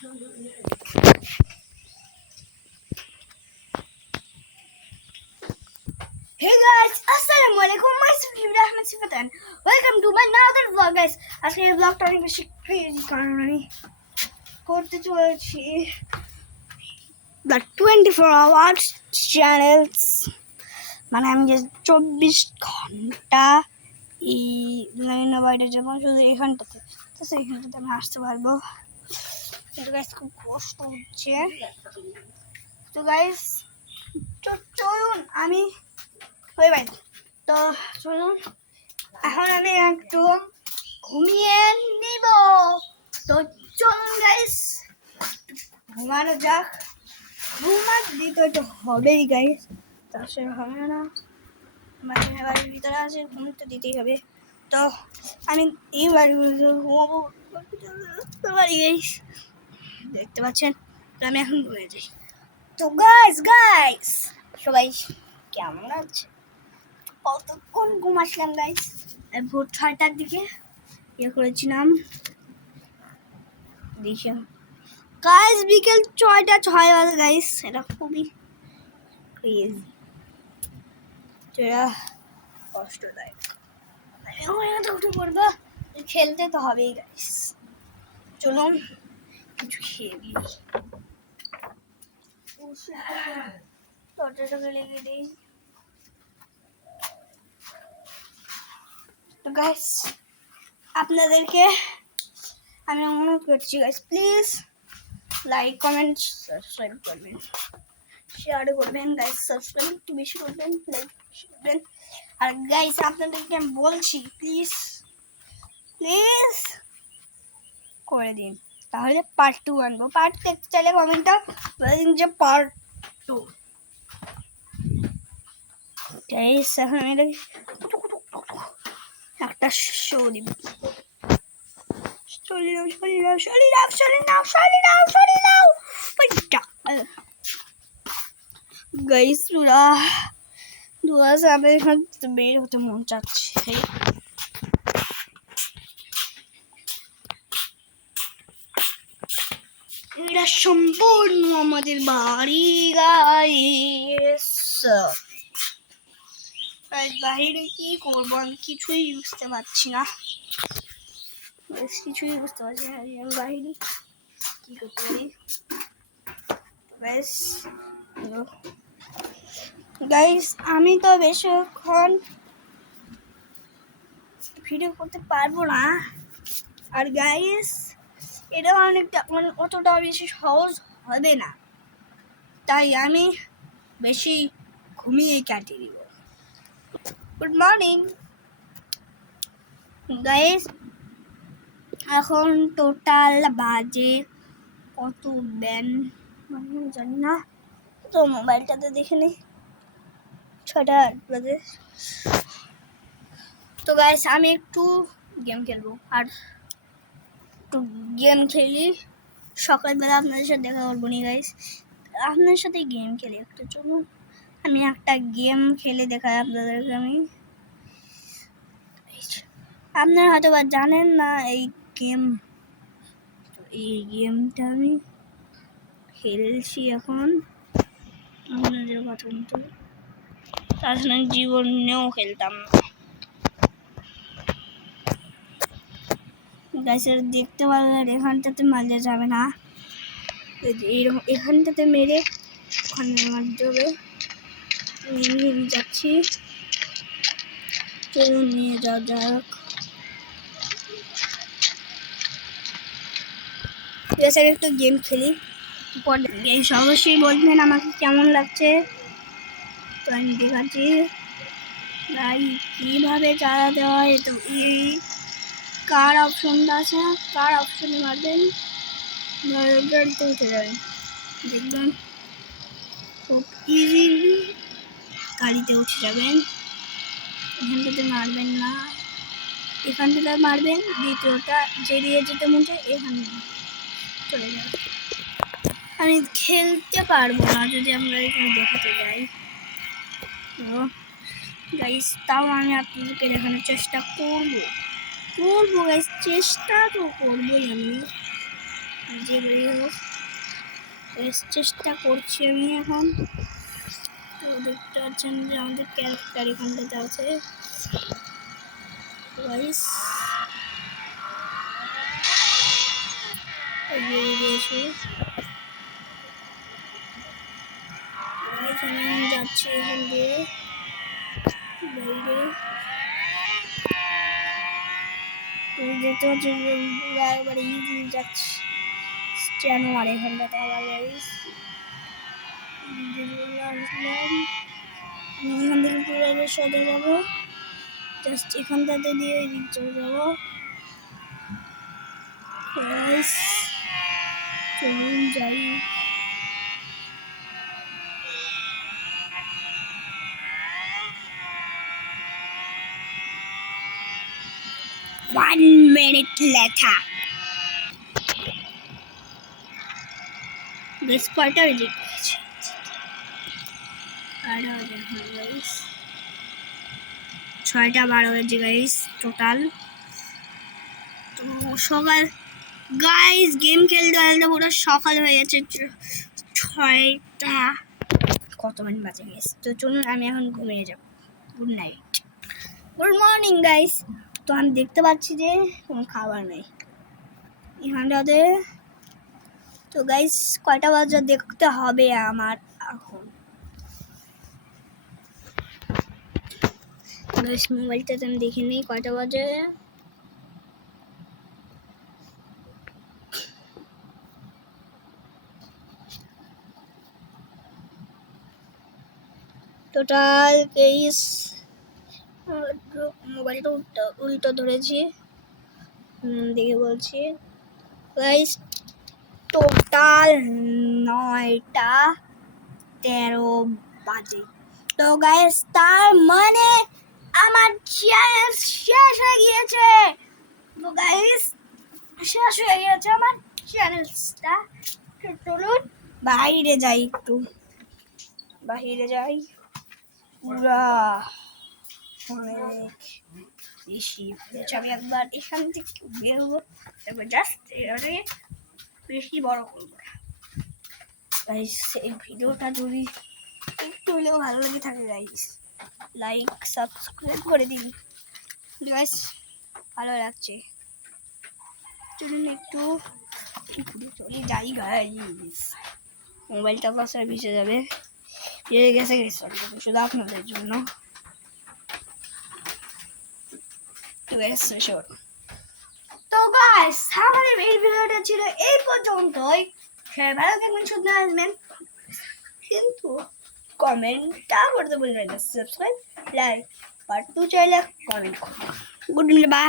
Hey guys, Assalamualaikum. Myself Ahmed Sifatan. Welcome to my another vlog, guys. আজকে এই ব্লগটা অনেক বেশি ক্রেজি কারণ আমি করতে চলেছি the 24 hours channels, মানে আমি যে 24 ঘন্টা এই লাইনের বাইরে যাবো শুধু এখানটাতে, তো সেইখানটাতে আমি আসতে পারবো। কিন্তু গাইস খুব কষ্ট হচ্ছে। তো গাইস চলুন আমি ওই ভাই, তো চলুন এখন আমি একটু ঘুমিয়ে নিব। তো চলুন গাইস ঘুমানো যাক। ঘুমার দিতে তো হবেই গাইস, তাছাড়া হবে না। আমার বাড়ির ভিতরে আছে, ঘুম তো দিতেই হবে। তো আমি এই বাড়িগুলো ঘুমাবো বাড়ি গাইস, দেখতে পাচ্ছেন। তো আমি এখন ঘুমিয়ে যাই। তো গাইস সবাই কেমন আছে? কতক্ষণ ঘুম আসলাম গাইস, ভোর 6টার দিকে করেছিলাম। দেখি গাইস বিকেল 6টা 6 বাজে গাইস, এটা খুবই ক্রেজি, এটা কষ্টদায়ক। আমি উঠে পড়বো, খেলতে তো হবেই গাইস। চলুন কিছু খেয়ে দিই, দরজাটাকে লেগে দিই। তো গাইস আপনাদেরকে আমি অনুরোধ করছি guys, please like comment subscribe করবেন, শেয়ার করবেন গাইস, সাবস্ক্রাইব একটু বেশি করবেন, লাইক বেশি করবেন। আর গাইস আপনাদেরকে আমি বলছি প্লিজ প্লিজ করে দিন, তাহলে পার্ট 2 আনবো। পার্ট দেখতে চাইলে কমেন্টটা বলে দিন যে পার্ট 2। গাইস এখন আমি একটা শো দিব। গাইস পুরা দুয়াশা আমার এখন বের হতে মন চাচ্ছে। এটা সম্পূর্ণ আমাদের বাড়ি গাইস। বাইরে কি করবো আমি কিছুই বুঝতে পারছি না, কিছুই বুঝতে পারছি না আমি বাইরে কি করতে পারি। গাইস আমি তো বেশিক্ষণ ভিডিও করতে পারবো না, আর গাইস এটা অনেকটা মানে অতটা বেশি সহজ হবে না, তাই আমি বেশি ঘুমিয়ে কাটিয়ে দিব। গুড মর্নিং গাইস, এখন টোটাল বাজে কত ব্যান জানি না, তো মোবাইলটাতে দেখে নিই 6টা 8 বাজে। তো গাইস আমি একটু গেম খেলবো, আর একটু গেম খেলি। সকালবেলা আপনাদের সাথে দেখা করবো নি গাইস, আপনাদের সাথে গেম খেলি একটা। চলুন আমি একটা গেম খেলে দেখাই আপনাদেরকে। আমি আপনারা হয়তো বা জানেন না এই গেম, তো এই গেমটা আমি খেলছি এখন আপনাদের কথা মতো, তাছাড়া জীবনেও খেলতাম না গাইস। দেখতে পারলেন এখানটাতে মারলে যাবে না, এইরকম এখানটাতে মেরে ওখানে মারতে হবে। নিয়ে যাচ্ছি, চলুন নিয়ে যাওয়া যাক। একটু গেম খেলি, অবশ্যই বলবেন আমাকে কেমন লাগছে। তো আমি দেখাচ্ছি ভাই কীভাবে চালাতে হয়। তো এই কার অপশনটা আছে, কার অপশনে মারবেন, গাড়িতে উঠে যাবেন, দেখবেন খুব ইজিলি গাড়িতে উঠে যাবেন। এখানটাতে মারবেন না, এখানটাতে মারবেন, দ্বিতীয়টা যেদিকে যেতে মন চায় এখানে চলে যাবে। আমি খেলতে পারবো না যদি আমরা এখানে দেখাতে যাই। তো গাইস তাও আমি আপনাদেরকে দেখানোর চেষ্টা করবো গাইস, চেষ্টা তো করবোই আমি যে হোক চেষ্টা করছি আমি এখন। তো দেখতে পাচ্ছেন যে আমাদের ক্যারেক্টার এখানটাতে আছে গাইস। দিয়েছি এখানে যাচ্ছি এখান দিয়ে বাইরে। দেখতে পাচ্ছি একবারে ইজি যাচ্ছি কেন আর এখানটাতে আবার গাইস আসলাম। আমি এখান থেকে পুরো সরে যাবো, জাস্ট এখানটাতে দিয়ে এদিক চলে যাবো গাইস। চলুন যাই। One minute later. বেশ কয়টা বেজে গেছে, 6:12 বেজে গাইস টোটাল। তো সকাল গাইস গেম খেলতে খেলতে পুরো সকাল হয়ে গেছে 6টা কত মিনিট বাজে গাইস। তো চলুন আমি এখন ঘুমিয়ে যাব। Good night, good morning guys. তো আমি দেখতে পাচ্ছি যে কোনো খাবার নেই এখানটাতে। তো গাইস কয়টা বাজে দেখতে হবে আমার এখন। গাইস মোবাইলটাতে আমি দেখে নিই কয়টা বাজে। টোটাল গাইস মোবাইলটা উল্টো ধরেছি, দেখে বলছি গাইস টোটাল 9:13 বাজে। তো গাইস তার মানে আমার চ্যানেল শেষ হয়ে গিয়েছে। তো গাইস শেষ হয়ে গিয়েছে আমার চ্যানেলটা। চলুন বাইরে যাই, একটু বাইরে যাই। পুরা অনেক বেশি আমি একবার এখান থেকে বেরোবো, তারপর জাস্ট এটাকে বেশি বড় করবো। গাইস এই ভিডিওটা যদি একটু হলেও ভালো লাগে থাকে গাইস লাইক সাবস্ক্রাইব করে দিন গাইস, ভালো লাগছে। চলুন একটু চলে যাই গাইস। মোবাইলটা বাসায় ভিজে যাবে, ভিজে গেছে শুধু আপনাদের জন্য। তো গাইস আমাদের এই ভিডিওটা ছিল এই পর্যন্তই। হ্যাঁ ভালো থাকবেন, শুধু আসবেন, কিন্তু কমেন্টটা করতে ভুলবেন না। সাবস্ক্রাইব লাইক পার্ট 2 চাইলে কমেন্ট করুন। Good bye.